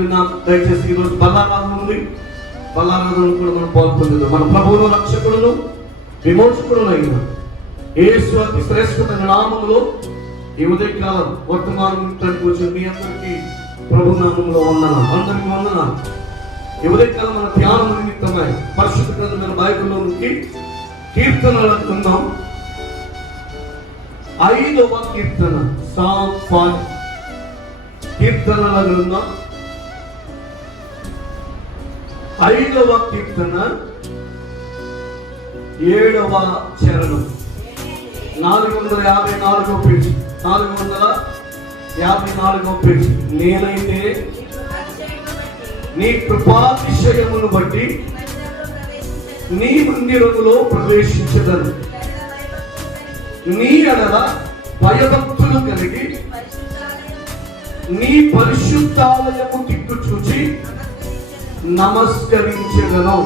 విన్నాం. దయచేసి ఈరోజు బల్లారాధన ఉంది. బల్లారాధన కూడా మనం పాల్పొందుతాం. మన ప్రభువును రక్షకుడును విమోచకుడునైన యేసు అతి శ్రేష్ఠమైన నామములో ఈ ఉదయకాలం వర్తమానం వచ్చిన మీ అందరికీ ప్రభు నామంలో వందనాలు. అందరికీ వందనాలు. ఈ ఉదయకాలం మన ధ్యానం నిమిత్తమై పరిశుద్ధ గ్రంథమైన బైబిల్లో నుంచి కీర్తనలు అనుకుందాం. 5వ కీర్తన, Psalm 5. కీర్తనల గ్రంథం 5వ కీర్తన 7వ చరణం, 454వ పేజీ. 454వ పేజీ. నేనైతే నీ కృపాతిశయమును బట్టి నీ మందిరములో ప్రవేశించదను. నీ ఎడల భయభక్తులు కలిగి నీ పరిశుద్ధాలయము దిక్కు చూచి నమస్కరించెదను.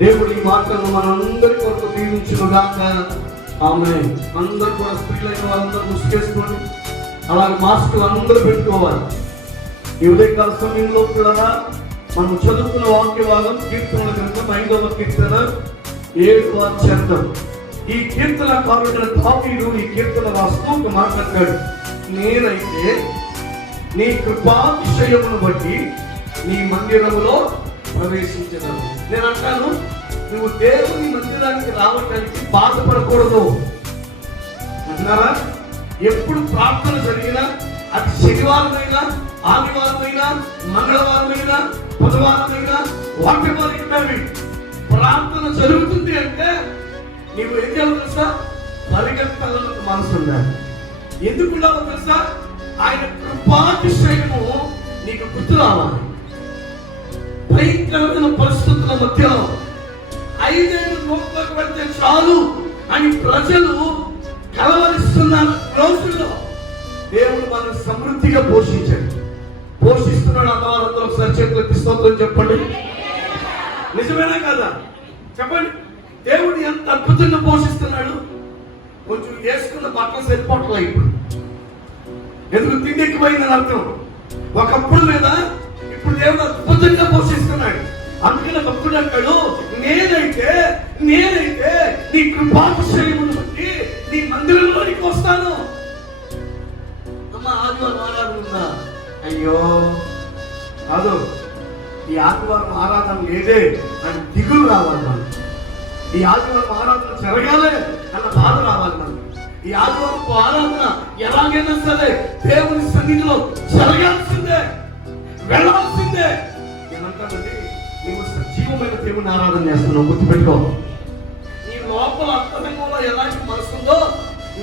దేవుడి మాటలను మనందరి కొరకు దీవించునుగాక. ఆమేన్. అందరూ కూడా స్త్రీలైన వాళ్ళందరూ ముసుకేసుకోండి. అలాగే మాస్కులు అందరూ పెట్టుకోవాలి. ఈ ఉదయకాల సమయంలో కూడా మనం చదువుకున్న వాక్య భాగం కీర్తనల గ్రంథం 5వ కీర్తన 7వ చరణం. ఈ కీర్తనకారుడైన దావీదు ఈ కీర్తన రాస్తూ ఒక మాట్లాడాడు. నేనైతే నీ కృపాతిశయమును బట్టి నీ మందిరములో ప్రవేశించదను. నేను అంటాను, నువ్వు దేవుని మందిరానికి రావటానికి బాధపడకూడదు అంటున్నారా? ఎప్పుడు ప్రార్థన జరిగినా, అది శనివారమైనా, ఆదివారమైనా, మంగళవారమైనా, బుధవారమైనా, వాక్యవారమైనా ప్రార్థన జరుగుతుంది అంటే నీవు ఏం చేయాలో తెలుసా? పరిగెత్తాలని మనసు ఉండాలి. ఎందుకు ఉండాలో తెలుసా? ఆయన కృపాతిశయము నీకు గుర్తు రావాలి. భయంకరమైన పరిస్థితుల మధ్యలో 5 లోపలికి వెళ్తే చాలు అని ప్రజలు కలవరిస్తున్న రోజుల్లో దేవుడు మనం సమృద్ధిగా పోషిస్తున్నాడు. అన్నవారందరూ ఒకసారి చేతులెత్తి స్తోత్రం చెప్పండి. నిజమేనా కదా? చెప్పండి. దేవుడు ఎంత అద్భుతంగా పోషిస్తున్నాడు. కొంచెం వేసుకున్న బట్టలు సరిపోవట్లేదు ఇప్పుడు. ఎందుకు? తిండి ఎక్కువైందని అర్థం. ఒకప్పుడు మీద ఇప్పుడు దేవుడు అద్భుతంగా పోషిస్తున్నాడు. అందుకనే భక్తుడు అంటాడు, నేనైతే నీ కృపాతిశయమును బట్టి నీ మందిరంలోనికి వస్తాను. అమ్మ ఆదివారం ఆరాధన ఉందా? అయ్యో కాదు, ఈ ఆదివారం ఆరాధన లేదే అని దిగులు రావాలి నాకు. ఈ ఆదివారం ఆరాధన జరగాలి అన్న బాధ రావాలి నాకు. ఈ ఆదివారం ఆరాధన ఎలాగైనా సరే దేవుని సన్నిధిలో జరగాల్సిందే, వెళ్ళాల్సిందే. ఏమంటానండి, నీవు సజీవమైన దేవుని ఆరాధన చేస్తున్నావు. గుర్తుపెట్టుకో. నీ లోపల అంతరంగంలో ఎలాంటి మనసు ఉందో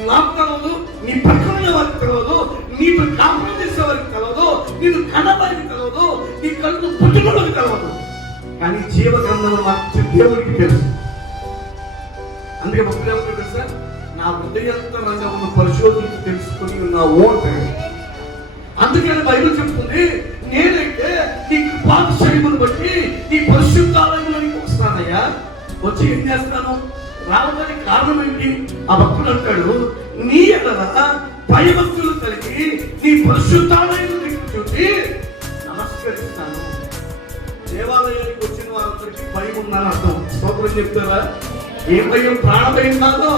నాకు తెలవదు, నీ పక్కన వారికి తెలవదు, నీకు కాపురం చేసే వారికి తెలవదు, నీకు కన్నవారికి తెలవదు, నీ కళ్ళు పుట్టుకోవడానికి తెలవదు. కానీ జీవ గ్రంథంలో మాకు దేవుడికి తెలుసు. అందుకే భక్తులు ఏమంటారు తెలుసా? నా హృదయంతరంగమును పరిశోధించి తెలుసుకుని ఉన్నావు అంటాడు. అందుకని బైబిల్ చెప్తుంది, నేనైతే నీ కృపాతిశయమును బట్టి నీ పరిశుద్ధాలయంలోనికి వస్తానయ్యా. వచ్చి ఏం చేస్తాను? రావడానికి కారణం ఏంటి? ఆ భక్తుడు అంటాడు, నీ ఎడల భయభక్తులు కలిగి నీ పరిశుద్ధాలయాన్ని చూసి నమస్కరిస్తాను. దేవాలయానికి వచ్చిన వారందరికీ భయం ఉందని అర్థం. స్తోత్రం చెప్తారా? ఏం భయం? ప్రాణ భయం కాదు,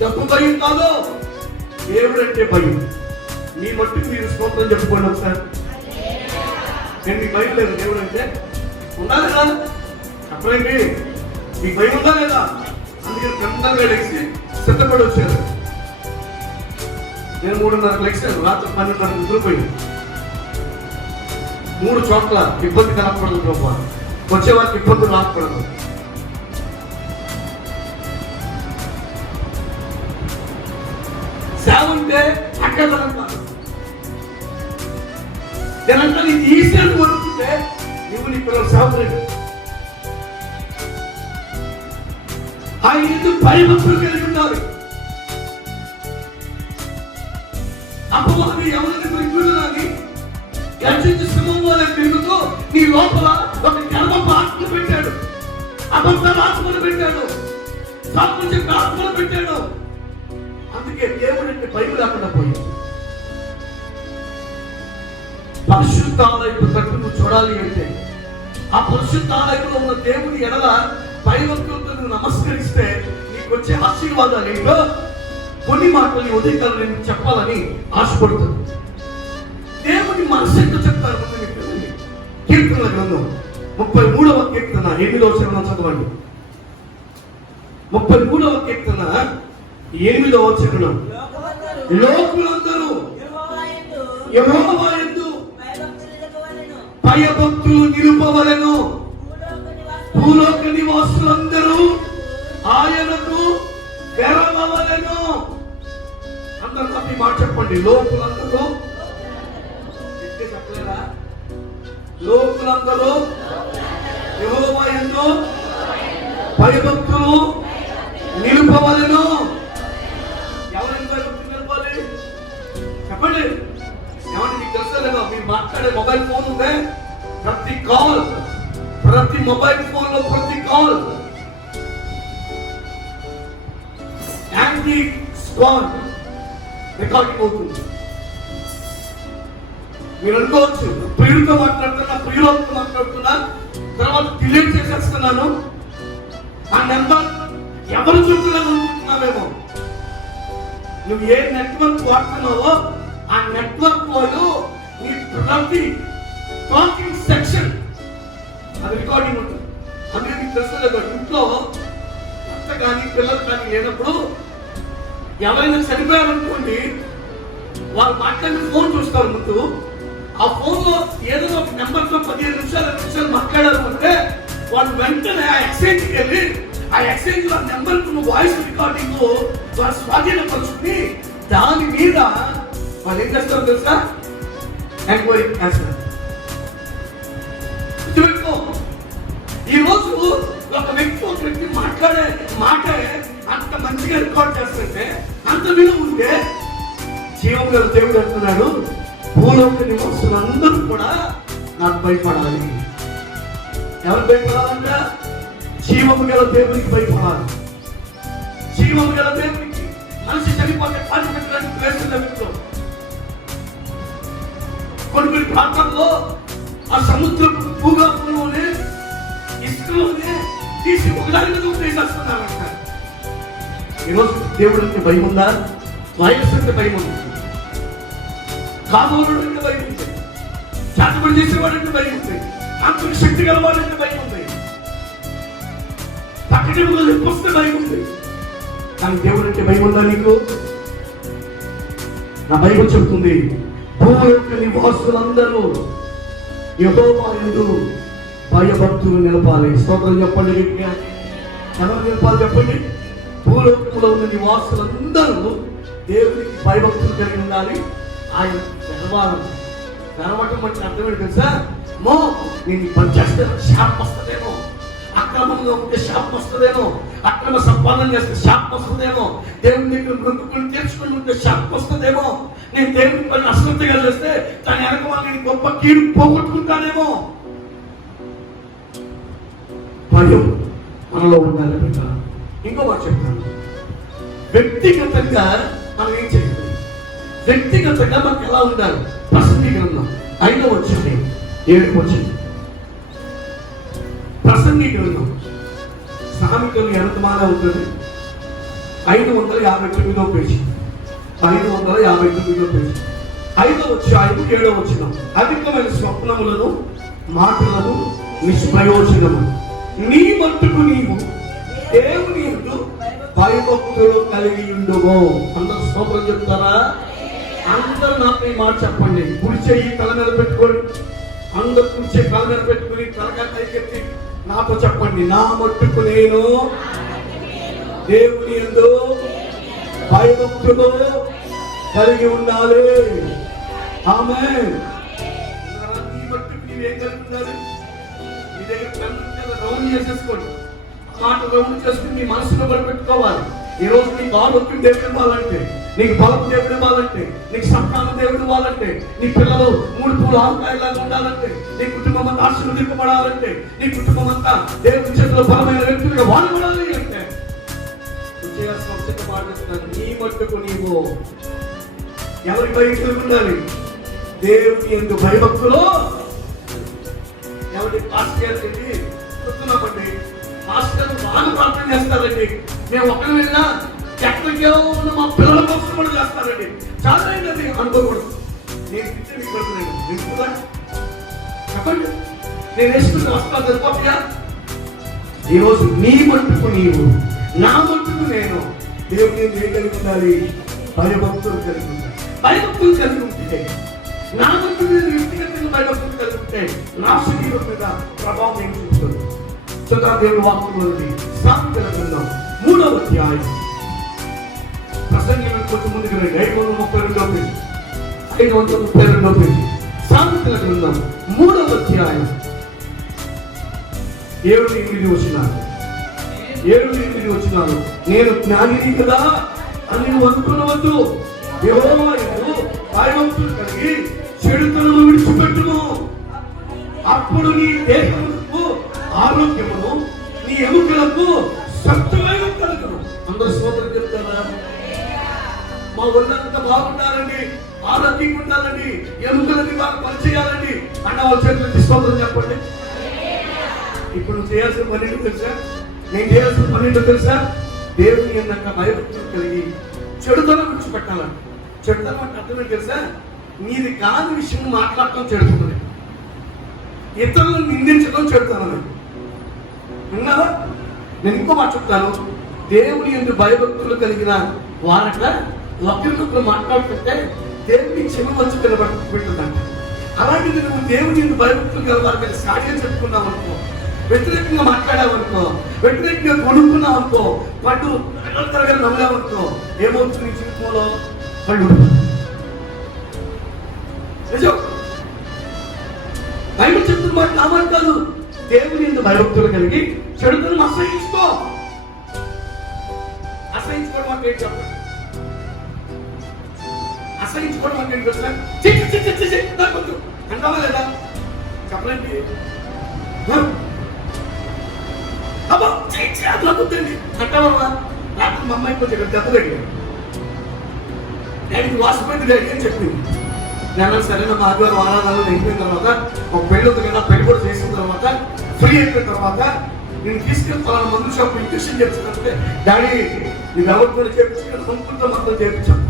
డబ్బు భయం కాదు, దేవుడు అంటే భయం. మీ మట్టికి మీరు స్తోత్రం చెప్పుకోండి ఒకసారి. నేను మీకు భయం లేదు. దేవుడు అంటే ఉందా లేదా? అప్పుడైతే మీకు భయం ఉందా లేదా? అందుకని గంటగా లెక్సి సిద్ధపడి వచ్చారు. నేను 3:30 లెక్సాను. రాత్రి 12:30 నిద్రపోయి 3 చోట్ల ఇబ్బంది కలగకూడదు. ప్రభు వచ్చే వారికి ఇబ్బంది రాకూడదు. సేవ ఉంటే అక్కడ నేనంటే నీకు ఈశ్వరుని వరుకుంటే నువ్వు నీ పిల్లలు సేవ లేదు. 5 భయభక్తులు కలిగి ఉండాలి. అపవాది ఎవరిని గురించి గర్జించి సింహం వల్ల తిరుగుతూ నీ లోపల ఒక గర్భపు ఆత్మ పెట్టాడు, అబద్ధాల ఆత్మను పెట్టాడు, సాత్మ చెప్పి ఆత్మను పెట్టాడు. అందుకే దేవుడు అంటే భయం లేకుండా పోయింది. పరిశుద్ధాలయపు తట్టు నువ్వు చూడాలి అంటే, ఆ పరిశుద్ధాలయంలో ఉన్న దేవుని ఎడల భయభక్తులతో నువ్వు నమస్కరిస్తే నీకు వచ్చే ఆశీర్వాదాలు ఏంటో కొన్ని మాటలు ఉదయకాలం నేను చెప్పాలని ఆశపడుతుంది. దేవుని మనసు ఎంత చెప్తారు ముందు మీకు కీర్తనల గ్రంథం 33వ కీర్తన 8వ వచనం చదవండి. 33వ కీర్తన 8వ వచనం, లోకులందరూ యెహోవా యందు భయభక్తులు నిలుపవలెను, భూలోక నివాసులందరూ ఆయనకు వెరవవలెను. అందరూ తప్పి మాట చెప్పండి. లోకులందరూ చెప్పలేరా? లోకులందరూ యెహోవా యందు భయభక్తులు నిలుపవలెను. ఎవరిని భయభక్తులు నిలపాలి చెప్పండి. ఏమంటే మీకు తెలుసా లేదా? మీరు మాట్లాడే మొబైల్ ఫోన్ ఉందే, ప్రతి మొబైల్ ఫోన్ లో ప్రతి కాల్ యాంటీ స్క్వాడ్ రికార్డింగ్ అవుతుంది. మీరు అనుకోవచ్చు, ప్రియులతో మాట్లాడుతున్నా తర్వాత డిలీట్ చేసేస్తున్నాను, ఆ నెంబర్ ఎవరు చూస్తున్నాను అనుకుంటున్నావేమో. నువ్వు ఏ నెట్వర్క్ వాడుతున్నావో ఆ నెట్వర్క్ వాళ్ళు నీ ప్రతి టాకింగ్ సెక్షన్ అది రికార్డింగ్ ఉంటుంది. అందుకే మీకు తెలుసుకోలేదు, ఇంట్లో భర్త కానీ పిల్లలు కానీ లేనప్పుడు ఎవరైనా చనిపోయారనుకోండి, వాళ్ళు మాట్లాడిన ఫోన్ చూస్తారు ముందు. ఆ ఫోన్ లో ఏదో ఒక నెంబర్ తో 15 నిమిషాలు మాట్లాడారు అంటే వాళ్ళు వెంటనే ఆ ఎక్స్చేంజ్కి వెళ్ళి ఆ ఎక్స్చేంజ్ లో నెంబర్ వాయిస్ రికార్డింగ్ వాళ్ళు స్వాధీనపరుచుకుని దాని మీద వాళ్ళు ఏం చేస్తారో తెలుసా? ఎంక్వైరీ చేస్తారు. ఈ రోజు ఒక వ్యక్తి మాట్లాడే మాటే అంత మంచిగా రికార్డ్ చేస్తుంటే, అంత విలువ ఉంటే, జీవం గల దేవుడు అంటున్నాడు, భూలోక నివాసులందరూ కూడా నాకు భయపడాలి. ఎవరు భయపడాలంట? జీవము గల దేవునికి భయపడాలి. జీవము గల దేవునికి. మనిషి చనిపోతే పాటి పెట్టడానికి వేస్తున్న కొన్ని ప్రాంతాల్లో ఆ సముద్రపు భూగాపంలోనే ఇసుకలోనే తీసి ఒకదాని మీద వేసేస్తున్నారంట. ఈరోజు దేవుడు అంటే భయం ఉందా? వైరస్ అంటే భయం ఉంది, కాదోడు అంటే భయం ఉంది, చేతబడి చేసేవాడు అంటే భయం ఉంది, అంతకు శక్తి గలవాడు అంటే భయం ఉంది, పక్కన వస్తే భయం ఉంది. కానీ దేవుడు అంటే భయం ఉందా నీకు? నా బైబిల్ చెబుతుంది, భూలోక నివాసులందరూ యెహోవా యందు భయభక్తులు నిలపాలి. స్తోత్రం చెప్పండి. ఎవరు నిలపాలి చెప్పండి? భూలోకంలో ఉన్న నివాసులందరూ దేవునికి భయభక్తులు కలిగి ఉండాలి. ఆయన తెరవటం అంటే అర్థం ఏంటి తెలుసా? నేను పని చేస్తే శాపం వస్తుందేమో, అక్రమంగా ఉంటే శాపం వస్తుందేమో, అక్రమ సంపాదన చేస్తే శాపం వస్తుందేమో, దేవుని దగ్గర మృతుకుని తెచ్చుకుని ఉంటే శాపం వస్తుందేమో, నేను దేవుని పని అశ్రద్ధగా చేస్తే తన వెనక వాళ్ళని గొప్ప కీడు పోగొట్టుకుంటానేమో. భయం మనలో ఉండాలి. ఇంకో మాట చెప్తాను, వ్యక్తిగతంగా మనం ఏం చేయాలి? వ్యక్తిగతంగా మనకు ఎలా ఉండాలి? ప్రసంగి గ్రంథం 5వ వచ్చింది 7కు వచ్చింది. ప్రసంగి గ్రంథం సామెతలు ఎంతమాన ఉంటుంది? 559వ పేజీ. 559వ పేజీ. 5వ అధ్యాయం 7వ వచనం. అధికమైన స్వప్నములను మాటలను నిష్ప్రయోజనము, నీ మట్టుకు నీవు దేవుని యందు భయభక్తులు కలిగి ఉండుము. అందరూ స్తోత్రం చెప్తారా? అందరూ నాకు ఈ మాట చెప్పండి. కుడి చెయ్యి తల మీద పెట్టుకోండి. అందరూ కుడి చెయ్యి తల మీద పెట్టుకుని తలకెత్తి నాతో చెప్పండి, నా మట్టుకు నేను దేవుని యందు భయభక్తులు కలిగి ఉండాలి. ఆమేన్. నీ మట్టుకు నీవేం కలిగి ఉండాలి? నీ దగ్గర రౌండ్ చేసేసుకోండి. మాట రౌండ్ చేసుకుని నీ మనసులో పెట్టుకోవాలి. ఈ రోజు నీకు ఆరోగ్యం దేవుడు ఇవ్వాలంటే, నీకు బలం దేవుడు ఇవ్వాలంటే, నీకు సంతానం దేవుడు ఇవ్వాలంటే, నీ పిల్లలు 3 పూలు ఆవుకాయలాగా ఉండాలంటే, నీ కుటుంబం అంతా ఆశీర్వదింపబడాలంటే, నీ కుటుంబం అంతా దేవుడి చేతిలో బలమైన వ్యక్తులుగా వాడబడాలి అంటే నీ మట్టుకు నీవు ఎవరి భయం కలిగి ఉండాలి? దేవుని యందు భయభక్తులు ఎవరి పాస్టర్ చెప్తున్నామండి. పాస్టర్ బాగా ప్రార్థన చేస్తారండి. మేము ఒకరి వెళ్ళినా ఎక్కడికే ఉన్న మా పిల్లల కోసం కూడా చేస్తారండి. చాలా అయింది అనుకోకూడదు. నేను పిచ్చి మీకు పెడుతున్నాను మీకు చెప్పండి. నేను వేసుకున్న వస్త్రాలు సరిపోతాయా? ఈరోజు నీ మట్టుకు నీవు, నా మట్టుకు నేను దేవుని ఏం కలిగి ఉండాలి? భయభక్తులు కలిగి ఉండాలి. భయభక్తులు కలిగి ఉంటే నా మట్టుకు నేను వ్యక్తిగతంగా భయభక్తులు కలిగి ఉంటే నా శరీరం మీద ప్రభావం ఏం చూస్తుంది? చూద్దాం దేవుని వాక్యంలోని సామెతల గ్రంథం 3వ అధ్యాయం. ప్రసంగం కొంచెం ముందుకు రండి. 532 పేజీ, 532 పేజీ. సామెతల గ్రంథం 3వ అధ్యాయం 7-8 వచనాలు. 7-8 వచనాలు. నేను జ్ఞానిని కదా అని నువ్వు అనుకునవద్దు. యెహోవా యందు భయభక్తులు కలిగి చెడుతనము విడిచిపెట్టుము. అప్పుడు నీ దేహమునకు ఆరోగ్యమును, నీ ఎముకలకు సత్వవేగం కలుగును. అందరూ స్తోత్రం చెప్తారా? మా ఒళ్ళంతా బాగుండాలండి, ఆరోగ్యంగా ఉండాలండి, ఎముకలకి బాగా పనిచేయాలండి అన్న వాళ్ళ చేతులకి స్తోత్రం చెప్పండి. ఇప్పుడు నువ్వు చేయాల్సిన పని ఏంటో తెలుసా? నేను చేయాల్సిన పని ఏంటో తెలుసా? దేవుని అన్నాక భయభక్తులు కలిగి చెడుతనం విడిచిపెట్టాలంట. చెడుతనం అంటే అర్థమే తెలుసా? నీది కాని విషయం మాట్లాడటం చెడుతుంది, ఇతరులను నిందించడం చెడుతానని విన్నారా? నేను ఇంకో మాట చెప్తాను. దేవుని యందు భయభక్తులు కలిగిన వారట ఒకరినొకరు మాట్లాడుతుంటే దేవుని చెవి మంచి పెట్టదంట. అలాంటిది నువ్వు దేవుని యందు భయభక్తులు గల వారి మీద సాక్ష్యం చెప్పుకున్నావు అనుకో, వ్యతిరేకంగా మాట్లాడావనుకో, వ్యతిరేకంగా కొనుక్కున్నావు అనుకో, పట్టు తరగతి నవ్వావనుకో, ఏమవుతుంది నీ జీవితంలో? పళ్ళు నిజం. బైబిల్ చెప్తున్న మాట నా మాట కాదు. దేవుని యందు భయభక్తులు కలిగి చెడుతనం అసహించుకో. అసహించుకోవడం అంటే ఏంటి చెప్పండి? అసహించుకోవడం అంటే ఏంటి తెలుసా? అంటావా లేదా? చెప్పండి. అట్లా కుద్దండి అంటావా? రాత్రి మా అమ్మాయి కొంచెం దెబ్బ తగ్గాడు. నేను వాసిపోయింది డాడీ అని చెప్పింది. నేను సరైన ఆదివారం ఆరాధనలు అయిపోయిన తర్వాత ఒక పెళ్ళి ఉంది కదా, పెళ్లి కూడా చేసిన తర్వాత ఫ్రీ అయిపోయిన తర్వాత నేను తీసుకెళ్ళి పలానా మందు షాప్ ఇంజక్షన్ చేపించానంటే డాడీ నువ్వు ఎవరితో చేపించుకుని అనుకుంటా మొత్తం చేయించాను.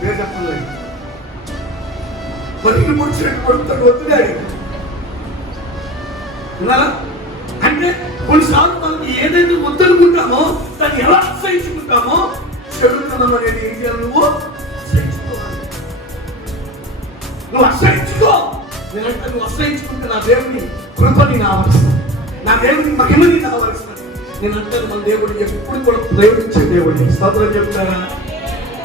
వేరే చెప్పలేదు. మరి పొడిచినట్టు పడుతాడు వద్దు డాడీ విన్నారా? అంటే కొన్నిసార్లు మనకి ఏదైతే వద్దనుకుంటామో దాన్ని ఎలా అసహించుకుంటామో చెడుతనం అనేది ఏం చేయాలి? నువ్వు అసహించుకో. నేనంటే నువ్వు అసహించుకుంటే నా దేవుని కృపని ఆవరిస్తాను, నా దేవుని మహిమని ఆవరిస్తాను. నేనంటే మన దేవుడు ఎప్పుడు కూడా ప్రేమించే దేవుడిని. స్తోత్రం చెప్తారా?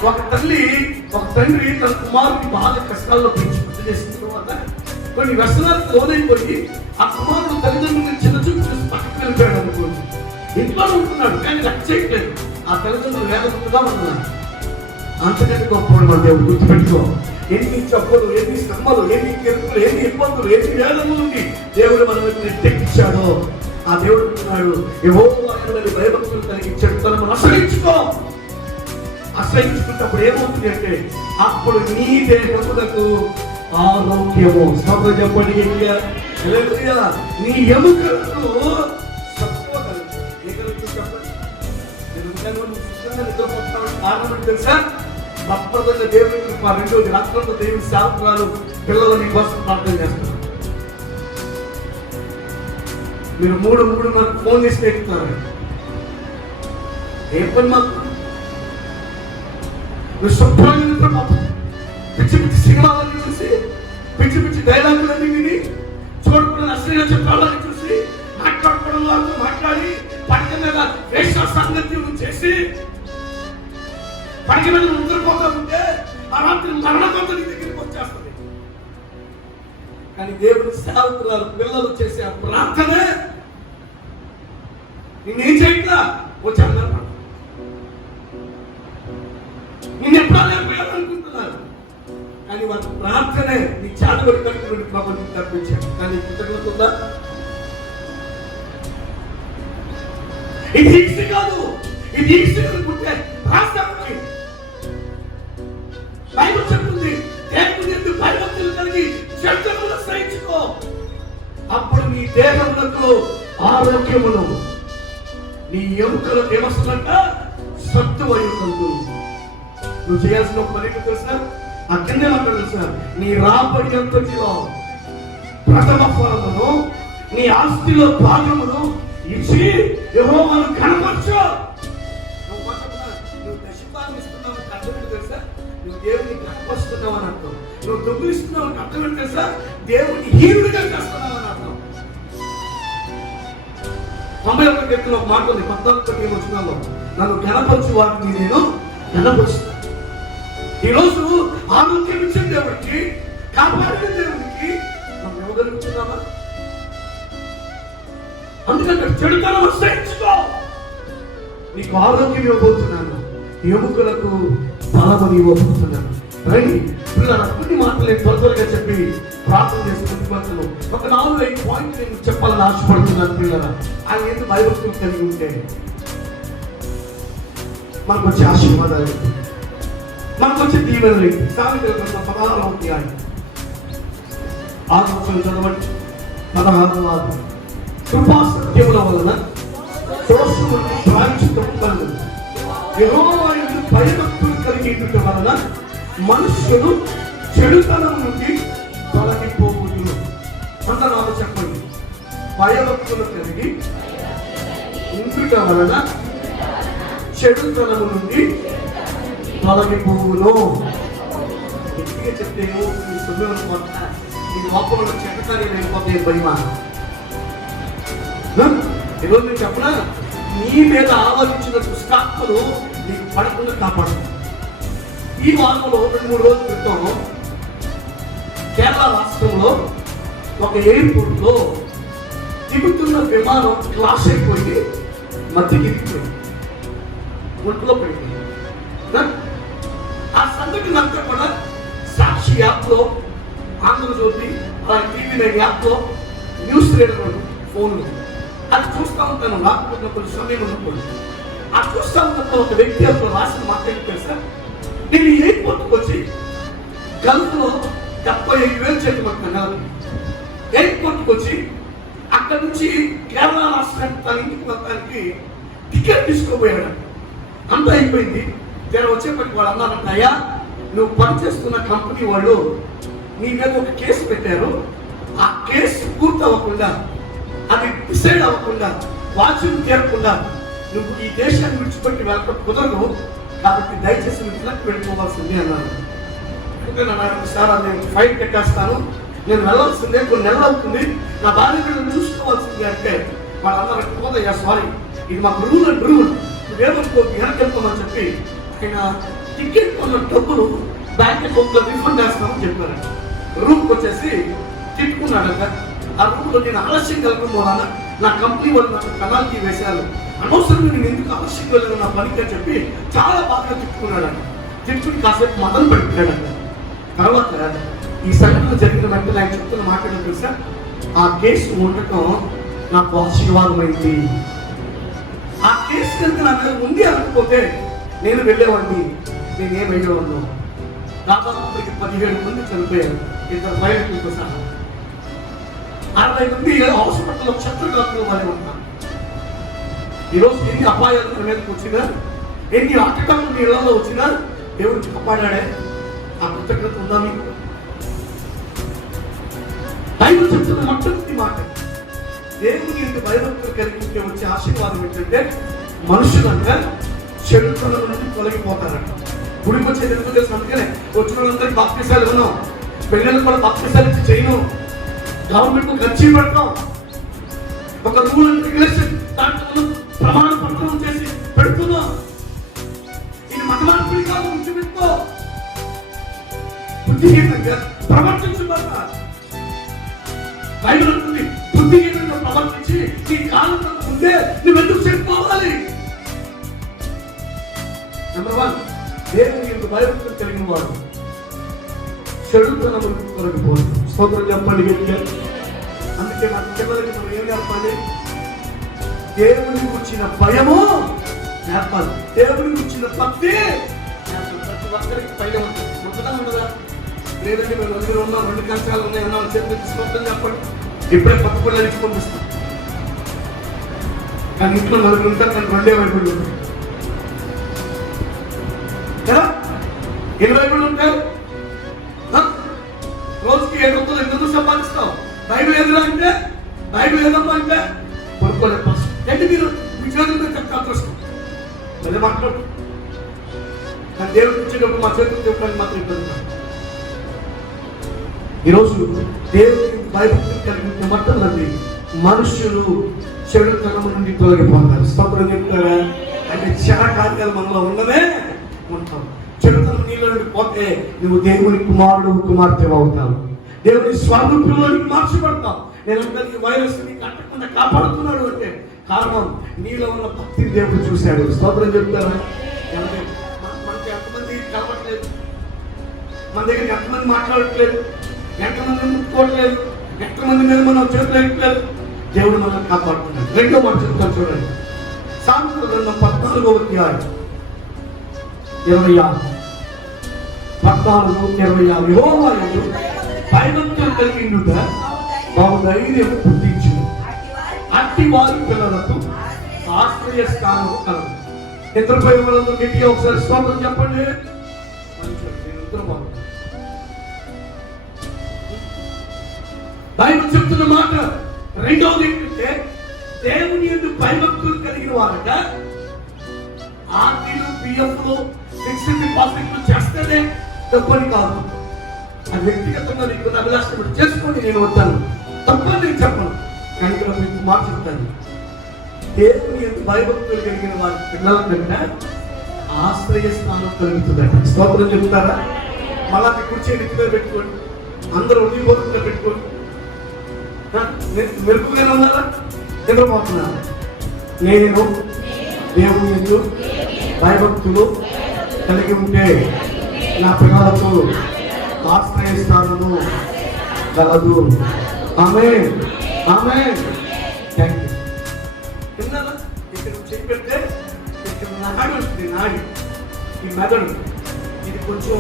ఒక తండ్రి తన కుమారుని బాగా కష్టాల్లో పెంచి గుర్తు చేసిన తర్వాత కొన్ని వ్యసనాలకు లోనైపోయి ఆ కుమారుడు తల్లిదండ్రులు చిన్న చూపు చూసి పక్కకు వెళ్ళిపోయాడు అనుకోండి. ఇంట్లో ఉంటున్నాడు కానీ రక్ష చేయట్లేదు. ఆ తల్లిదండ్రులు వేదముగా ఉన్నారు. అంతకంటే గొప్పవాడు మన దేవుడు. గుర్తుపెట్టుకో. ఎన్ని చెప్పులు, ఎన్ని శ్రమలు, ఎన్ని కెరుకులు, ఎన్ని ఇబ్బందులు, ఎన్ని వేదములు నుండి దేవుడు మన వైపు తెప్పించాడో ఆ దేవుడు అంటున్నాడు, యెహోవా యందు భయభక్తులు కలిగించాడు. తనను అసహించుకో. అసహించుకున్నప్పుడు ఏమవుతుంది అంటే అప్పుడు నీ దేహములకు ఆరోగ్యము. స్తోత్రం చెప్పండి. నీ ఎముకలకు సత్వ చెప్పండి. కారణం తెలుసా? భక్తుల దేవుని కృప. రెండోది రాష్ట్రంలో దేవుని సేవకురాలు పిల్లలు నీ కోసం ప్రార్థన చేస్తున్నారు. మీరు 3-3:30 ఫోన్ చేసి ఎక్కుతున్నారు. ఏం పని మాకు? నువ్వు శుభ్రంగా పిచ్చి పిచ్చి సినిమాలన్నీ చూసి, పిచ్చి పిచ్చి డైలాగులన్నీ విని, చూడకుండా అశ్లీల చిత్రాలన్నీ చూసి, మాట్లాడుకోవడం వాళ్ళతో మాట్లాడి పడక మీద వేష సంగత్యం చేసి పడక మీద నిద్రపోతా ఉంటే ఆ రాత్రి మరణకంతో నీ దగ్గరికి వచ్చేస్తుంది. కానీ దేవుని సేవకురాలు పిల్లలు చేసే ఆ ప్రార్థనే నిన్నేం చేయట్లా వచ్చాను. నిన్ను ఎప్పుడో నేర్పేయాలనుకుంటున్నారు కానీ వాళ్ళ ప్రార్థనే నీ చాటుబడి కట్టుకుని ప్రభుత్వం తప్పించాడు. కానీ కృతజ్ఞత ఉందా? ఇది ఈక్సి కాదు, ఇది ఈక్సి అనుకుంటే రాష్ట్రానికి బైబిల్ చెప్తుంది దేవుని యందు భయభక్తులు చెడ్డమును సహించుకో, అప్పుడు నీ దేహములకు ఆరోగ్యమును, నీ ఎముకలకు ఏమొస్తుందంట? సత్తువయుందు. నువ్వు చేయాల్సిన ఒక పని తెలుసా? అక్కడనే మాట్లాడు తెలుసా? నీ రాబడి అంతటిలో ప్రథమ ఫలమును, నీ ఆస్తిలో భాగమును ఇచ్చి యెహోవాను కనపరచు. నువ్వు దశభాగం ఇస్తున్నావు అర్థం ఏంటి తెలుసా? నువ్వు దేవుని కనపరుస్తున్నావు అని అర్థం. నువ్వు డబ్బులు ఇస్తున్నావు అర్థం ఏంటి తెలుసా? దేవుని హీనుడిగా చేస్తున్నావు అని అర్థం. 91 కీర్తనలో ఒక మాట ఉంది, 14 వచనంలో, నన్ను కనపరచు వారిని నేను కనపరుస్తాను. ఈరోజు ఆరోగ్యం ఇచ్చిన దేవుడికి, కాపాడిన దేవుడికి మనం ఇవ్వగలుగుతున్నామా? అందుకంటే చెడుతనం సహించుకో, నీకు ఆరోగ్యం ఇవ్వబోతున్నాను, ఎముకలకు బలమని ఇవ్వబోతున్నాను. రండి పిల్లల కొన్ని మాటలు నేను త్వరగా చెప్పి ప్రార్థన చేసుకుంటున్నాను. ఒక 4-5 పాయింట్లు నేను చెప్పాలని ఆశపడుతున్నాను. పిల్లల ఆయన ఎందుకు భయభక్తులు కలిగి ఉంటే మనకు వచ్చే ఆశీర్వాదాలు, మనకు వచ్చే దీవెనలు. సామెతల గ్రంథం 16వ అధ్యాయం 6వ వచనం చదవండి. 16వ కృపా సత్యముల వలన దోషములకు ప్రాయశ్చిత్తము కలుగును. యెహోవా యందు భయభక్తులు కలిగి ఉండటం వలన మనుష్యుడు చెడుతనం నుండి తొలగిపోవును. అందరూ చెప్పండి. భయభక్తులు కలిగి ఉండటం వలన చెడుతనము నుండి తొలగిపోవును. గట్టిగా చెప్తే ఈ లోపంలో చెడ్డకార్యం లేకపోతే భయమా? ఈరోజు నేను చెప్పనా, నీ మీద ఆవరించిన దుష్టాత్మలు నీకు పడకుండా కాపాడు. ఈ వారంలో 2-3 రోజుల క్రితం కేరళ రాష్ట్రంలో ఒక ఎయిర్పోర్ట్ లో దిగుతున్న విమానం క్లాష్ అయిపోయి మధ్య దిగిపోయింది, ఒంట్లో పోయింది. ఆ సంఘటన అంతా కూడా సాక్షి యాప్ లో, ఆంధ్రజ్యోతి, టీవీ9 యాప్ లో, న్యూస్ రీడర్ ఫోన్లో అది చూస్తూ ఉంటాను. నాకు కొన్ని సమయం ఉన్నప్పుడు అది చూస్తూ ఉన్నప్పుడు ఒక వ్యక్తి అప్పుడు రాసిన మాట్లాడి తెలుసా, నేను ఎయిర్పోర్ట్కి వచ్చి గల్ఫ్ లో 75,000 చేతి పడుతున్నాను. ఎయిర్పోర్ట్కి వచ్చి అక్కడ నుంచి కేరళ రాష్ట్రానికి తన ఇంటికి వెళ్ళడానికి టికెట్ తీసుకోబోయాడు. అంతా అయిపోయింది. జర వచ్చేప్పటికి వాళ్ళు అన్నారంట, అయ్యా నువ్వు పనిచేస్తున్న కంపెనీ వాళ్ళు నీ మీద ఒక కేసు పెట్టారు. ఆ కేసు పూర్తి అవ్వకుండా, అది డిసైడ్ అవ్వకుండా, వాచ్యం చేరకుండా నువ్వు ఈ దేశాన్ని విడిచిపెట్టి వెళ్ళడం కుదరదు. కాబట్టి దయచేసి నువ్వు వెనక్కి వెళ్ళిపోవాల్సింది అన్నాను. అంటే సార్ నేను ఫైట్ పెట్టేస్తాను, నేను వెళ్ళాల్సిందే, కొన్ని నెలలు అవుతుంది, నా భార్య నేను చూసుకోవాల్సింది అంటే వాళ్ళు అన్నారు, పోదయ్యా సారీ, ఇది మాకు రూల్ అండ్ రూల్, నువ్వేమనుకో వెనక్కి వెళ్తామని చెప్పి ఆయన టికెట్ కొన్న డబ్బులు బ్యాంక్ అకౌంట్లో రిఫండ్ చేస్తామని చెప్పారు. రూమ్కి వచ్చేసి తిట్టుకున్నాడట. ఆ రూమ్లో నేను ఆలస్యం కలగకపోవాలా, నా కంపెనీ వాళ్ళు నాకు పెనాల్టీ వేశారు, అనవసరంగా నేను ఎందుకు ఆలస్యం వెళ్ళను నా పనికి అని చెప్పి చాలా బాగా తిట్టుకున్నాడట. తిట్టుకుని కాసేపు మదన పడిపోయాడట. తర్వాత ఈ సంఘటన జరిగిన వెంటనే ఆయన చెప్తున్న మాట్లాడడం తెలుసా, ఆ కేసు ఉండటం నాకు ఆశీర్వాదమైంది. ఆ కేసు కనుక నా మీద ఉంది అనకపోతే నేను వెళ్ళేవాడిని, నేనేమయ్యేవాడిను. దాదాపు 17 మంది చనిపోయారు, 2 పైలట్లతో సహా. 60 మంది హాస్పిటల్లో క్షత్రగాత్రులు వారి ఉంటారు. ఈరోజు ఎన్ని అపాయాలు మన మీదకి వచ్చినా, ఎన్ని ఆటకాలు మీ ఇళ్లలో వచ్చినా దేవుడికి కాపాడాడే, ఆ కృతజ్ఞత ఉందా మీకు? బైబిల్ చెప్తున్న మొట్టమొదటి మాట, దేవుని ఇంటి భయభక్తులు కలిగి వచ్చే ఆశీర్వాదం ఏంటంటే మనుషులంతా చెడుతనం నుండి తొలగిపోతారంట. గుడికి వచ్చేది ఎందుకు తెలుసు? అందుకనే వచ్చిన వాళ్ళందరికీ బాప్తిసాలు ఉన్నాం, పిల్లలకు కూడా బాప్తిసాలు చేయను, గవర్నమెంట్ ఖర్చు పెడతాం, ఒక రూల్ అండ్ రెగ్యులేషన్ దాంట్లో ప్రమాణ పత్రం చేసి పెడుతున్నాం. ఇది మత మార్పులు కాదు, ఉంచి పెట్టుకో, బుద్ధిహీనంగా ప్రవర్తించుకుంటా. బైబిల్ అంటుంది, బుద్ధిహీనంగా ప్రవర్తించి నీ కాలం ఉంటే నువ్వు ఎందుకు చెప్పుకోవాలి? నెంబర్ 1, దేవుని యొక్క భయభక్తులు కలిగిన వాడు చెడుతనము తొలగిపోదు. స్తోత్రం చెప్పండి గట్టిగా. అందుకే మన పిల్లలకి మనం ఏం నేర్పాలి? దేవుని గురించిన భయము నేర్పాలి, దేవుని గురించిన భక్తి నేర్పాలి. ప్రతి ఒక్కరికి పైన ఉంటుందా ఉండదా? లేదంటే మేము అందరూ ఉన్నాం, 2 కంచాలు ఉన్నాయి అన్న చేతులు తీసుకుంటాం చెప్పండి, ఇప్పుడే పక్క ఇచ్చి పంపిస్తాం. కానీ ఇంట్లో 4 ఉంటారు, కానీ 2 బైబిళ్ళు ఉంటాయి కదా. 8 బైబిళ్ళు ఉంటాయి. రోజుకి 700 800 సంపాదిస్తాం. బైబిల్ ఎదురా అంటే బైబిల్ ఏదమ్మా అంటే కొనుక్కోలేదు. అంటే మీరు మీ చేతులతో చెప్తా అదృష్టం అదే మాట్లాడు. కానీ దేవుడు ఇచ్చేటప్పుడు మా చేతులు చెప్పడానికి మాత్రం ఇబ్బంది. ఈరోజు దేవుడికి భయభక్తి కలిగిన మట్టండి మనుషులు చెడుతనము నుండి తొలగిపోతారు. స్తోత్రం చెప్తారా? అంటే చెడ కార్యాలు మనలో ఉన్నవే ఉంటాం. చెడుతనం నీళ్ళ నుండి పోతే నువ్వు దేవుని కుమారుడు కుమార్తె అవుతావు. దేవుని స్వరూపంలోనికి మార్చబడతావు. నేను అందరికీ వైరస్ కట్టకుండా కాపాడుతున్నాడు అంటే కారణం నీలో ఉన్న భక్తిని దేవుడు చూశాడు. స్తోత్రం చెప్తారా? మనకి ఎంతమంది కలవట్లేదు, మన దగ్గరికి ఎంతమంది మాట్లాడట్లేదు, ఎంతమంది ముట్టుకోవట్లేదు, ఎంతమంది మీద మనం చేతులు వేయట్లేదు. దేవుడు మనల్ని కాపాడుతున్నాడు. 2వ మాట చెప్తాను చూడండి. సామెతల గ్రంథం 14వ అధ్యాయం 26 యెహోవా యందు భయభక్తులు కలిగియుండుట బహుధైర్యము పుట్టించును. అట్టి వారి పిల్లలకు ఆశ్రయ స్థానం కలదు. నిద్రపోయే వాళ్ళతో గట్టిగా ఒకసారి స్తోత్రం చెప్పండి. నిద్రపోతాను. బైబిల్ చెప్తున్న మాట. 2వది ఏంటంటే దేవుని యందు భయభక్తులు కలిగిన వారట ఆర్టీలు పిఎఫ్లు ఫిక్స్డ్ డిపాజిట్లు చేస్తేనే తప్పని కాదు. అది వ్యక్తిగతంగా నీకు అభిలాషం చేసుకొని నేను వస్తాను, తప్పని నేను చెప్పను. కానీ ఇక్కడ మీకు మాట చెప్తాను. దేవుని యందు భయభక్తులు కలిగిన వారి పిల్లల కంటే ఆశ్రయ స్థానం కలుగుతుందట. స్తోత్రం చెప్తారా? మళ్ళా మీ కుర్చీ నెత్తిగా పెట్టుకోండి, అందరూ ఉదయపోకుండా పెట్టుకోండి. మెరుపుగా ఉన్నారా? నిద్రపోతున్నారా? నేను దేవుని యందు భయభక్తులు కలిగి ఉంటే నా పిల్లలకు ఆశ్రయ స్థానము కలదు. ఆమేన్, ఆమేన్. Thank you. విన్నారా? ఇక్కడ చెప్పితే ఇక్కడ నాడు ఉంటుంది. నాడి ఈ మెదడు ఇది కొంచెం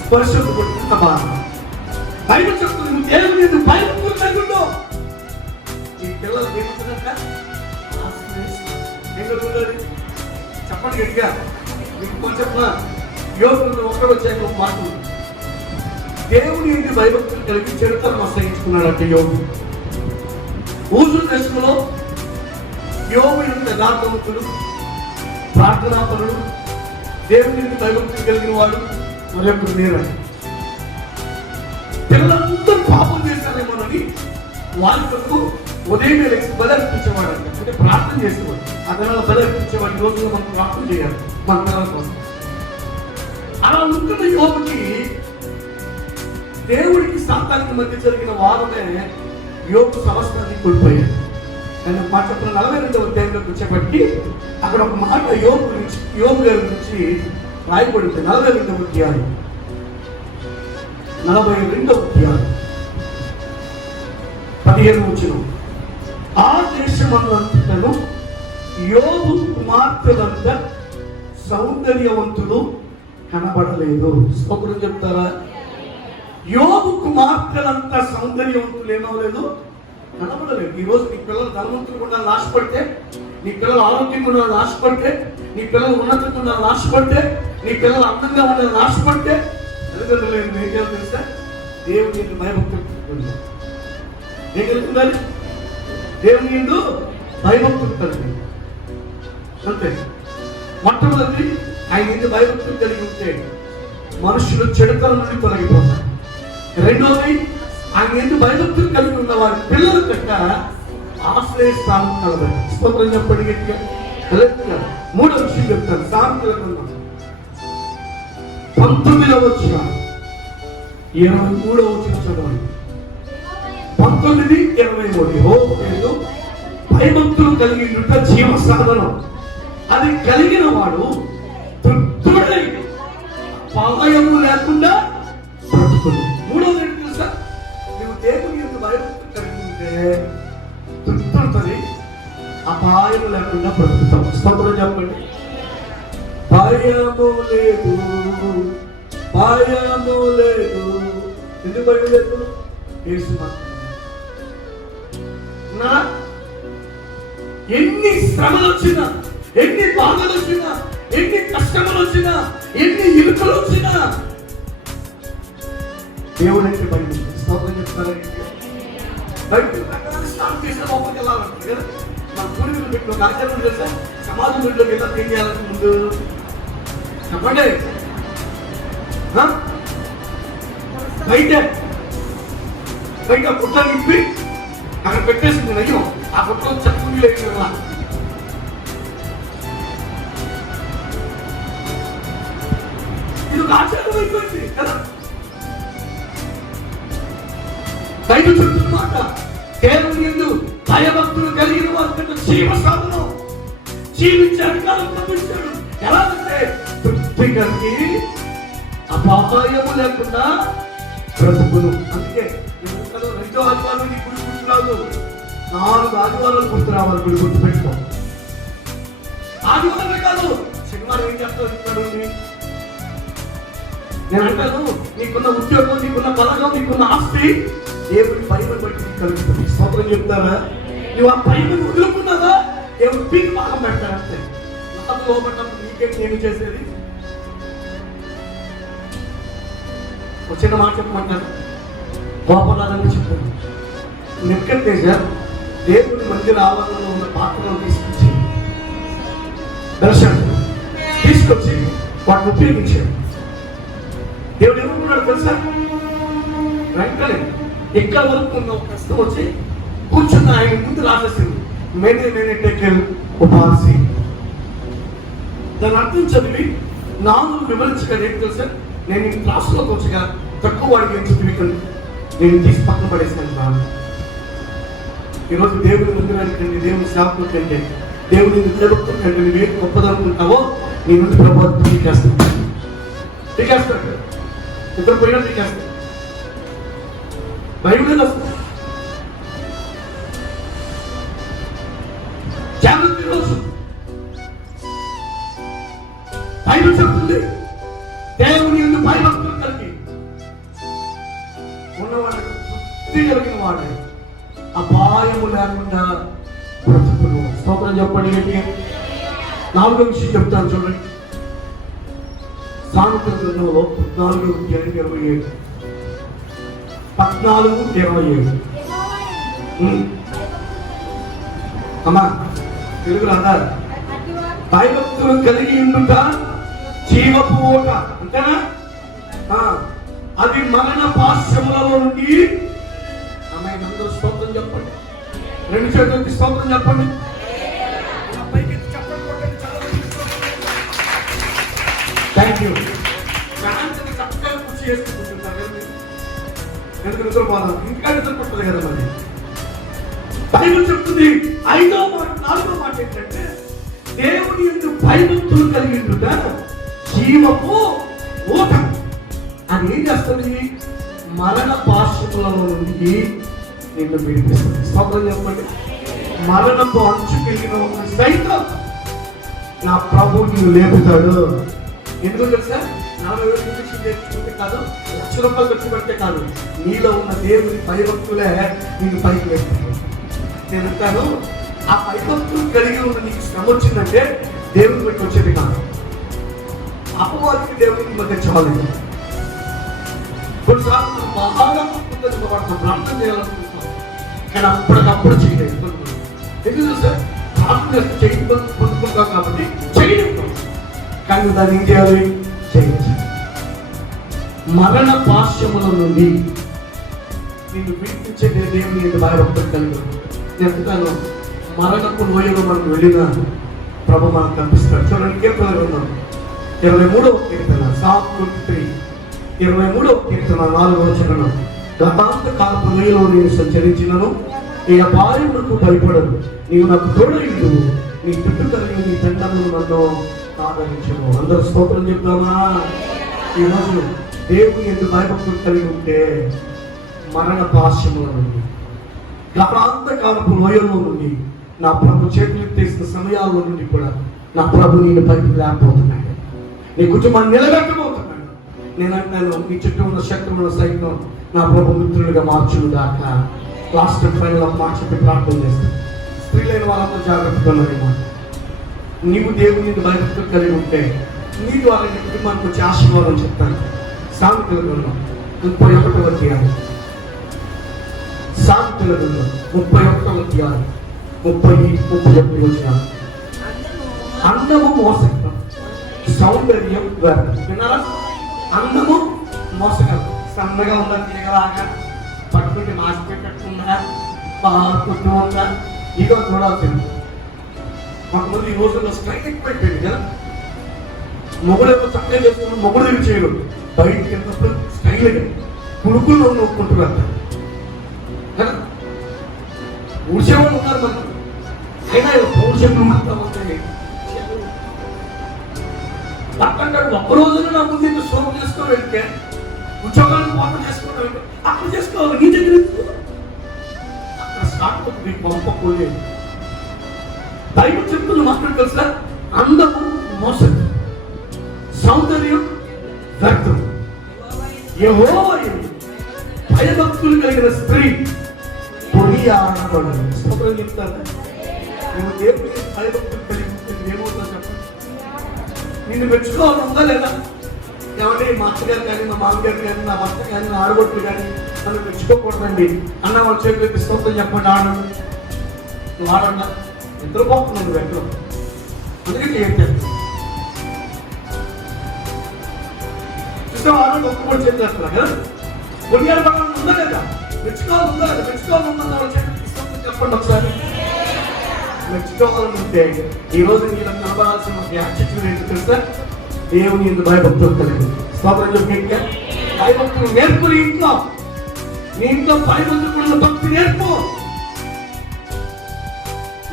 స్పర్శ కొట్టిన బాగా బైబిల్ చెప్తుంది. నువ్వు దేవుని యందు భయభక్తులు కలిగి ఉండు. ఈ పిల్లలు ఏమవుతుందంట? చెప్పండి గట్టిగా. మీకు కొంచెం యోగులు ఒక్కడు వచ్చాక ఒక మాట. దేవుని యందు భయభక్తులు కలిగి చెడుతనం అసహించుకున్నాడంటే యోగు. ఊజు దేశంలో యోగు యొక్క యథార్థవంతుడు, ప్రార్థనాపరుడు, దేవుని యందు భయభక్తులు కలిగిన వాడు మరొకరు లేరండి. పిల్లలందరూ పాపం చేశారేమోనని వారి కొరకు ఉదయమే లేచి బలర్పించేవాడు. అంటే ప్రార్థన చేసేవాడు. అతను బలర్పించేవాడు. ఈ రోజుల్లో మనం ప్రార్థన చేయాలి మన పిల్లల కోసం. అలా ఉంటున్న యోగుకి దేవుడికి సాతానికి మధ్య జరిగిన వాదమే యోగు సమస్తాన్ని కోల్పోయాడు. నేను మాట చెప్పిన 42వ అధ్యాయంలోకి వచ్చేప్పటికీ అక్కడ ఒక మాట యోగు గారి గురించి రాయబడింది. 42వ అధ్యాయం 15 వచ్చిన ఆ దేశమంతను యోగు కుమార్తెలంత సౌందర్యవంతులు కనబడలేదు. స్తోత్రం చెప్తారా? యోగు కుమార్తెలంత సౌందర్యవంతులు ఏమవలేదు, కనబడలేదు. ఈ రోజు నీ పిల్లలు ధనవంతులు ఉండాలని ఆశపడితే, నీ పిల్లలు ఆరోగ్యంగా ఉండాలని ఆశపడితే, నీ పిల్లలు ఉన్నతంగా ఉండాలని ఆశపడితే, నీ పిల్లలు అందంగా ఉండాలని ఆశపడితే తల్లిదండ్రులు ఏం చేయాలో తెలుసా? దేవుని యందు భయభక్తులు ఏం కలుగుతుందని? దేవుని యందు భయభక్తులు కలిగి అంతే. మొట్టమొదటి ఆయన యందు భయభక్తులు కలిగి ఉంటే మనుషులు చెడుతనం నుండి తొలగిపోతారు. 2వది ఆయన యందు భయభక్తులు కలిగి ఉన్న వారి పిల్లల కట్ట ఆశ్రయ స్థానం కలదు. స్తోత్రం చెప్పండి గట్టిగా. 3వ విషయం చెప్తాను. సామెతల గ్రంథం 19వ అధ్యాయం 23వ వచనం చదవండి. 19:23 యెహోవా యందు భయభక్తులు కలిగినట జీవ సాధనం. అది కలిగిన వాడు తృప్తుడై పాయము లేకుండా బ్రతుకును. 3వది ఏంటి తెలుసా? నువ్వు దేవుని యందు భయభక్తులు కలిగి ఉంటే తృప్తుంటది, అపాయం లేకుండా బ్రతుకుతావు. స్తోత్రం చెప్పండి. భయము లేదు భయము లేదు. ఎందుకు భయం లేదు? యేసు మాత్రమే. ఎన్ని శ్రమలు వచ్చినా, ఎన్ని బాధలు వచ్చినా, ఎన్ని కష్టములు వచ్చినా, ఎన్ని ఇరుకులు వచ్చినా దేవుడంటే భయం. స్తోత్రం చెప్తారా? స్టార్ట్ చేసిన లోపలికి వెళ్ళాలంటారు కదా. మన పూర్వీకులు పెట్టిన ఒక ఆచారం తెలుసా? సమాజం ఇంట్లోకి వెళ్ళాలి, ఏం చేయాలంటే ముందు చెప్పండి. బయట పుట్ట నింపి అక్కడ పెట్టేసింది నయ్యం. ఆ పుట్టలో చెప్పులు లేదు. ఇది ఒక ఆచారం అయిపోయింది కదా. బయట చెప్తున్నమాట దేవుని యందు భయభక్తులు కలిగిన వారి కంటే జీవ సాధనం, జీవించే అధికారం పంపించాడు. ఎలా అంటే తృప్తి కలిగి అపాయము లేకుండా బ్రతుకును. అందుకే 2వ ఆదివారం నీ గుడి గుర్తురాదు, 4 ఆదివారాలు గుర్తు రావాలి. గుడి గుర్తు పెట్టుకో. ఆదివారమే కాదు, శనివారం ఏం చేస్తావు? నేను అంటాను, నీకున్న ఉద్యోగం, నీకున్న బలగం, నీకున్న ఆస్తి దేవుడి పైమను బట్టి నీకు కలుగుతుంది. స్తోత్రం చెప్తారా? నువ్వు ఆ పైమను వదులుకున్నావా? దేవుడు పీక్ భాగం పెడతారంటే నాకు లోపడ్డప్పుడు నీకేం ఏమి చేసేది? వచ్చిన మాట చెప్పమంటారు, కోపరాలని చెప్పారు. నెబ్కద్నెజర్ దేవుడి మందిర ఆవరణలో ఉన్న పాత్రలను తీసుకొచ్చి దర్శనం తీసుకొచ్చి వాటిని ఉపయోగించాడు. దేవుడు ఏమనుకున్నాడు తెలుసా? వెంటనే ఎక్కడ వరకు ఉన్న ఒక కష్టం వచ్చి కూర్చున్న ఆయన ముందు రాసేసింది, నేనే టేకెల్ ఉపాసి. దాని అర్థం చదివి 4 వివరించగా ఏం తెలుసా? నేను ఈ క్లాసులోకి వచ్చగా తక్కువ వాడికి ఏం చదివికండి, నేను తీసి పక్కన పడేసాను బాగా. ఈరోజు దేవుని మందిరానికి కంటే, దేవుని సేవకుల కంటే, దేవుని సేవకుల కంటే నువ్వేం గొప్పదనుకుంటావో నీ ముందు ప్రభుత్వం తీకేస్తాడు. ఇద్దరు పోయినా తీకేస్తాడు. బైబిల్ వస్తుంది. జాగ్రత్త. రోజు బైబిల్ చెప్తుంది, దేవుని యందు భయభక్తులు కలిగి ఉన్నవాడు, తృప్తి కలిగిన వాడు, అపాయము లేకుండా బ్రతుకును. స్తోత్రం చెప్పండి. 4వ విషయం చెప్తాను చూడండి. సామెతల గ్రంథంలో 14:27 14:27 అమ్మా తెలుగు రాదా? భయభక్తులు కలిగి ఉండుట జీవపు ఓట అంతేనా? అది మరణ పాశములలో నుండి. అమ్మాయి అందరూ స్తోత్రం చెప్పండి. 2 చేతులకి స్తోత్రం చెప్పండి. Thank you. చక్కగా కృషి చేసుకుంటుంటారు. ఎందుకు నిద్రపోదాం? ఇంకా నిద్రపోతుంది కదా. మరి బైబిల్ చెప్తుంది 5వ మాట 4వ మాట ఏంటంటే, దేవుని యందు భయభక్తులు కలిగి ఉండుట జీవపు ఊట. అది ఏం చేస్తుంది? మరణ పాశములలో నుండి నిన్ను విడిపిస్తుంది. స్తోత్రం చెప్పండి. మరణపు అంచు కలిగిన ఒక సైతం నా ప్రభువు నిన్ను లేపుతాడు. ఎందుకు తెలుసా? 40,000 ఇంజక్షన్ చేర్చుకుంటే కాదు, ₹1,00,000 ఖర్చు పెడితే కాదు, నీలో ఉన్న దేవుని భయభక్తులే నీకు పైకి లేపుతాడు. నేను అంటాను, ఆ భయభక్తులు కలిగి ఉన్న నీకు శ్రమ వచ్చిందంటే దేవుని బట్టి వచ్చేది కాదు, అపవాదికి దేవునికి మధ్య చాలేదు. కొన్నిసార్లు బాగా ప్రార్థన చేయాలనుకుంటున్నాం, కానీ అప్పటికప్పుడు చేయలేదు. ఎందుకు తెలుసా? ప్రార్థన చేస్తే చేయి పొందుకుంటాం కాబట్టి చేయలేదు. కానీ దాన్ని ఏం చేయాలి? చేయొచ్చు. మరణ పాశముల నుండి నిన్ను విడిపించే దేవుని భయభక్తులు కలిగి నేను మరణపు లోయలో మనం వెళ్ళిన ప్రభు మనకు కనిపిస్తాడు. చూడండి, కీర్తన ఉన్నాం 23వ కీర్తన, Psalm 23, 23వ కీర్తన 4వ వచనం. గతాంత కాలపు లోయలో నేను సంచరించినను ఈ అపాయములకు భయపడను, నీవు నాకు తోడైండు, నీ చుట్టూ కలిగి నీ దండను నన్ను ఆదరించను. అందరూ స్తోత్రం చెప్తామా? ఈరోజు దేవుని ఎందుకు భయభక్తులు కలిగి ఉంటే మరణ పాశముల నుండి, గతాంత కాలపు లోయలో నుండి, నా ప్రభు చేతులు తీసిన సమయాల్లో నుండి కూడా నా ప్రభు నేను పైకి లేకపోతున్నాడు. నీ కుటుంబాన్ని నిలబెట్టబోతున్నాడు. నేనంటాను, నీ చుట్టూ ఉన్న శత్రువుల సైతం నా ప్రభు మిత్రులుగా మార్చును దాకా. లాస్ట్ ఫైనల్ మాట చెప్పి ప్రార్థన చేస్తాను. స్త్రీలైన వాళ్ళంతా జాగ్రత్తగా ఉన్నమాట. నీవు దేవుని భయభక్తులు కలిగి ఉంటే నీ ద్వారా నీ కుటుంబానికి వచ్చే ఆశీర్వాదం చెప్తాను. సామెతల గ్రంథం 31వ అధ్యాయం, సామెతల గ్రంథం 31వ అధ్యాయం 30-31 వచనాలు. అందము మోసకరం, సౌందర్యం వ్యర్థం. విన్నారా? అందము మోసకరం. సన్నగా ఉందని తిరగలాగా పట్టుకుంటే మాసి పెట్టకుండా బాగా కొట్టు ఉందా ఇదో చూడాల్సింది. కొంతమంది ఈ రోజుల్లో స్ట్రైక్ ఎక్కువైపోయింది కదా. మొగుడేమో చక్కగా చేసుకుని మొగుడు ఏమి చేయరు, బయటికి వెళ్ళినప్పుడు స్టైల్గా కుడుకుల్లో నొక్కుంటూ వెళ్తారు కదా. ఊడ్చేవాళ్ళు ఉన్నారు మనకి, అయినా పౌరుషంలో మాత్రం పక్కంటాడు. ఒక్క రోజున నా ముందు ఇంత సోపు చేసుకొని వెళ్తే ఉద్యోగాలను పాపం చేసుకోవడం వెళ్తే అక్కడ చేసుకోవాలి. నీ దగ్గర అక్కడ స్టార్ట్ అవుతుంది పంపకూడదు. బైబిల్ చెప్తున్న మాత్రం తెలుసా? అందము మోసం, సౌందర్యం వ్యర్థం. యెహోవా భయభక్తులు కలిగిన స్త్రీ కొనియాడబడును. స్తోత్రం చెప్తాను. నువ్వు దేవుని భయభక్తులు కలిగి ఉంటే ఏమవుతుందో చెప్పండి. నిన్ను మెచ్చుకోవాలి ఉందా లేదా? ఏమంటే మా అత్తగారు కానీ, మా మామగారు కానీ, నా భర్త కానీ, నా ఆడబొట్లు కానీ నన్ను మెచ్చుకోకూడదండి అన్న వాళ్ళ చేతులకి స్తోత్రం చెప్పండి. ఆడండి, నువ్వు ఆడన్నా నిద్రపోతున్నావు నువ్వు ఎక్కడో. అందుకే ఏంటంటే చూస్తే ఆడవాళ్ళు ఒక్కబడి చేస్తారు కదా. కొనియాడు పడాలని ఉందా లేదా? మెచ్చుకోవాలి ఉందా లేదా? మెచ్చుకోవాలి ఉందన్న వాళ్ళ చేతులకి స్తోత్రం చెప్పండి ఒకసారి. మెచ్చుకోవాలనుకుంటే ఈ రోజు మీరు కనబడాల్సిన వ్యాఖ్యలు ఏంటి తెలుసా? దేవుని ఎందుకు భయభక్తులు కలిగి స్తోత్రం చెప్పి భయభక్తులు నేర్పుని ఇంట్లో, నీ ఇంట్లో భయభక్తులు భక్తి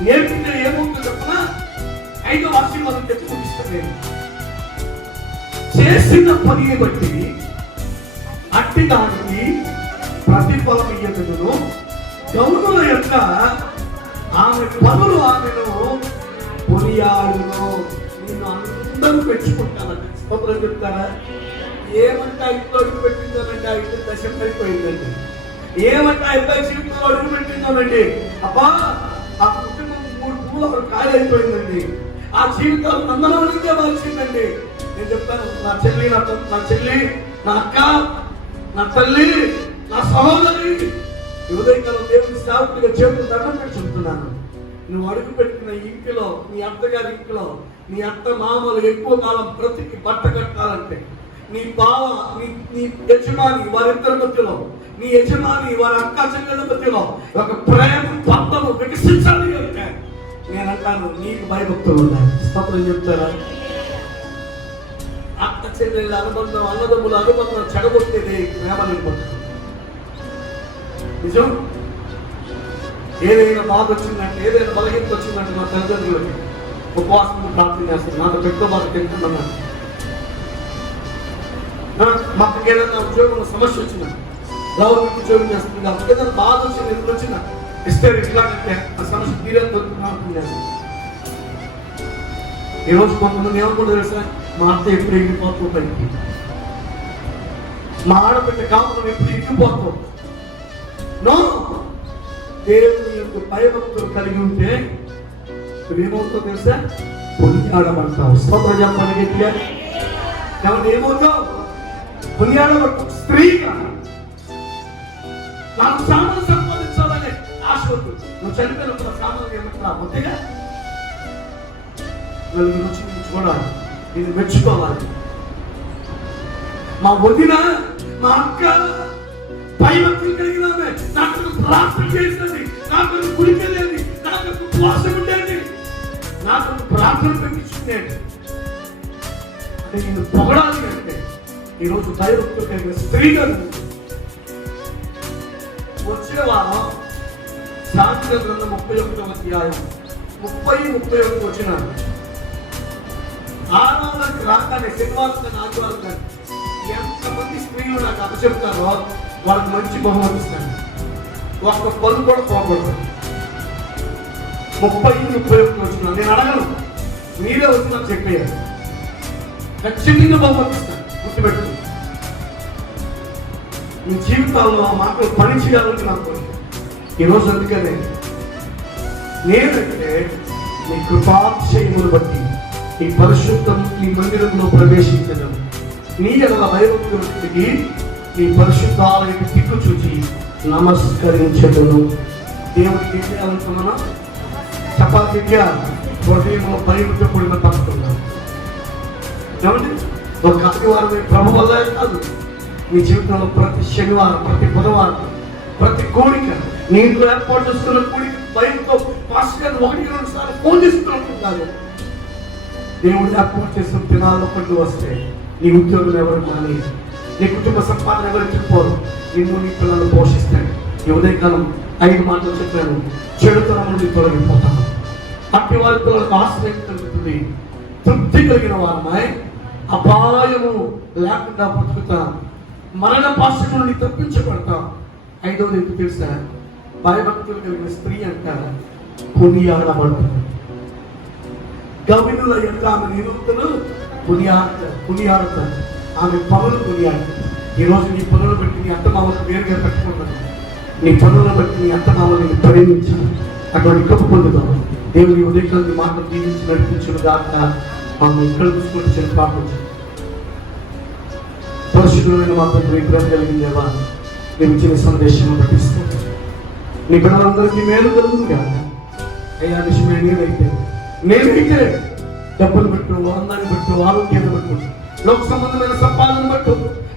నేర్పితే ఏమవుతుందో చెప్పనా? 5వ ఆశీర్వాదం తెచ్చి ముగిస్తాను నేను. చేసిన పనిని బట్టి అట్టి దానికి ప్రతిఫలం ఇయ్యదును, గౌరవ యొక్క ఆమె పనులు ఆమెను కొనియాడును. నేను అందరూ పెంచుకుంటానండి. స్తోత్రం చెప్తారా? ఏమంటే ఇంట్లో అడుగు పెట్టిందోనండి, ఆ ఇంటి దశ అయిపోయిందండి. ఏమంటే ఆ అబ్బాయి జీవితంలో అడుగు పెట్టిందోనండి, అబ్బా ఆ కుటుంబం 3 పూలు ఖాళీ అయిపోయిందండి. ఆ జీవితాలు నందనవనిగా మార్చిందండి. నేను చెప్తాను, నా చెల్లి, నా అక్క, నా తల్లి, నా సహోదరి, ఉదయకాలం దేవుని సేవకుడిగా చేతులు దండం పెట్టి చెప్తున్నాను. నువ్వు అడుగు పెట్టిన ఇంటిలో, నీ అత్తగారి ఇంటిలో, నీ అత్త మామలు ఎక్కువ కాలం బ్రతికి బట్ట కట్టాలంటే, నీ బావ, నీ యజమాని వారిద్దరి మధ్యలో, నీ యజమాని వారి అక్క చెల్లెల మధ్యలో ఒక ప్రేమ బంధము వికసించాలి అంటే నేనంటాను, నీకు భయభక్తులు ఉన్నాయి. స్తోత్రం చెప్తారా? అక్క చెల్లెళ్ళ అనుబంధం, అన్నదమ్ముల అనుబంధం చెడగొట్టేది ప్రేమ నిలబడుతుంది. నిజం. ఏదైనా బాధ వచ్చిందంటే, ఏదైనా బలహీనత వచ్చిందంటే మా తల్లిదండ్రులకి ఉపవాసం ప్రార్థన చేస్తాను. నాతో పెద్ద బాధ తింటున్నాను. మాకు ఏదైనా ఉద్యోగంలో సమస్య వచ్చిందా, గవర్నమెంట్ ఉద్యోగం చేస్తుంది కాబట్టి ఏదైనా బాధ వచ్చింది, ఎందుకు వచ్చిందా ఇస్తే ఎట్లాంటే ఆ సమస్య తీరేందుకు ఈ రోజు కొంతమంది ఏమనుకుంటారు తెలుసా? మా అత్త ఎప్పుడు ఎగిరిపోతావు పైకి, మా ఆడబిడ్డ కాపురం ఎప్పుడు ఎగిరిపోతావు. నో, దేవుని యొక్క భయభక్తులు కలిగి ఉంటే నువ్వేమవుతావు తెలుసా? కొనియాడబడతావు. స్తోత్రం చెప్పండి గట్టిగా. కాబట్టి ఏమవుతావు? కొనియాడబడతావు. స్త్రీగా నాకు సామాన్లు సంపాదించాలనే ఆశ వద్దు. నువ్వు చనిపోయినప్పుడు సామాన్లు ఏమంటా వద్దుగా. నలుగురు నుంచి నేను చూడాలి, నేను మెచ్చుకోవాలి. మా వదిన, మా అక్క భయభక్తులు కలిగిన నాకు ప్రార్థన చేసినది, నాకు గుడికెళ్ళేది, నాకు ఉపవాసం ఉండేది, నాకు ప్రార్థన పెట్టించుకునేది అంటే నేను పొగడాలి. అంటే ఈరోజు భయభక్తులు కలిగిన స్త్రీగా వచ్చే వారం సామెతల గ్రంథం 31వ అధ్యాయం 30-31 వచనాలు. ఆరాధనకు రాగానే శనివారం కానీ ఆదివారం కానీ ఎంతమంది స్త్రీలు నాకు అప్పచెప్తారో వాళ్ళకి మంచి బహుమతి ఇస్తాను. ఒక్క పనులు కూడా పోకూడదు. 30-31 వచ్చిన నేను అడగను, మీరే వచ్చి నాకు చెప్పేయాలి. ఖచ్చితంగా బహుమతి ఇస్తాను. గుర్తుపెట్టుకో. మీ జీవితాల్లో ఆ మాటలు పని చేయాలని నాకు ఈరోజు. అందుకనే నేనంటే నీ కృపాక్షయమును బట్టి ఈ పరిశుద్ధం ఈ మందిరంలో ప్రవేశించడం, నీ ఎడల భయభక్తులకి నీ పరిశుద్ధ ఆలయకి దిక్కు చూచి నమస్కరించడము. దేవుడికి ఏం చేయాలనుకున్నానా? చపాతీగా హృదయంలో భయంతో కూడిన పడుతున్నాను. ఏమండి? ఒక ఆదివారం ప్రభు వల్ల కాదు, మీ జీవితంలో ప్రతి శనివారం, ప్రతి బుధవారం, ప్రతి కోరిక నీ ఇంట్లో ఏర్పాటు చేస్తున్న కోరిక భయంతో పాస్టర్ 1-2 సార్లు ఫోన్ చేస్తున్నారు. దేవుడు ఏర్పాటు చేస్తున్న దినాల్లో పండు వస్తే నీ ఉద్యోగులు ఎవరు మాని, నీ కుటుంబ సంపాదన ఎవరు చెప్పారు, నిన్ను నీ పిల్లలు పోషిస్తాడు. ఈ ఉదయకాలం 5 మాటలు చెప్పాను. చెడుతనం నుండి తొలగిపోతాను, అట్టి వారి పిల్లలకు ఆశ్రయం కలుగుతుంది, తృప్తి కలిగిన వారమై అపాయము లేకుండా బతుకుతాం, మరణ పాశం నుండి తప్పించబడతాం. 5వది ఎందుకు తెలుసా? భయభక్తులు కలిగిన స్త్రీ అంటారా కొనియాడబడుతుంది. గవినుల యొక్క ఆమె నిరుక్తులు కొనియాడతారు, ఆమె పనులు కొనియాడతారు. ఈరోజు నీ పనులు బట్టి నీ అత్తమామలను వేరుగా పెట్టుకున్నాను. నీ పనులను బట్టి నీ అత్తమామలను ప్రేమించాలి, అటువంటి కృప పొందుతాం. దేవుని ఉదయకాన్ని మాటలు జీవించి నడిపించును గాక. మనం ఇక్కడ చూసుకుంటే ప్రార్థించాలి. పరిశుద్ధమైన మాత్రం ప్రేమ కలిగిందేవా, మేము ఇచ్చిన సందేశం పఠిస్తూ నీ పిల్లలందరికీ మేలు కలుగుతుందా? అయ్యా విషయమే నేనైతే డబ్బులు పెట్టు, అందాన్ని పెట్టు, ఆరోగ్యాన్ని పెట్టు, లోక సంబంధమైన సంపాదన బట్టు,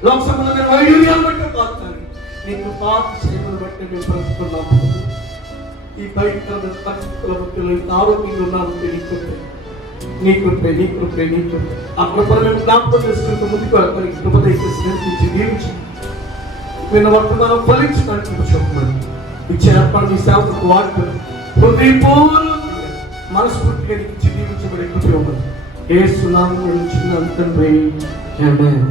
లోక సంబంధమైన వైద్యాన్ని బట్టు కాదు, కానీ నీకు పాపను బట్టి మేము బ్రతుకున్నాము. ఈ భయంకరమైన పరిస్థితుల బట్టి ఆరోగ్యంగా ఉన్నాము. నీకు ఆ కృపను మేము జ్ఞాపకం చేసుకుంటూ ముందుకు వెళ్తాను. కృప దయచేసి దీవించి నిన్న వర్తమానం ఫలించడానికి చెప్పమని ఇచ్చే ఏర్పాటు మీ సేవకు వాడుతారు. హృదయపూర్వకంగా మనస్ఫూర్తిగా నీకు దీవించబడే కృప యేసు నామములో చిన్న తండ్రి. ఆమేన్.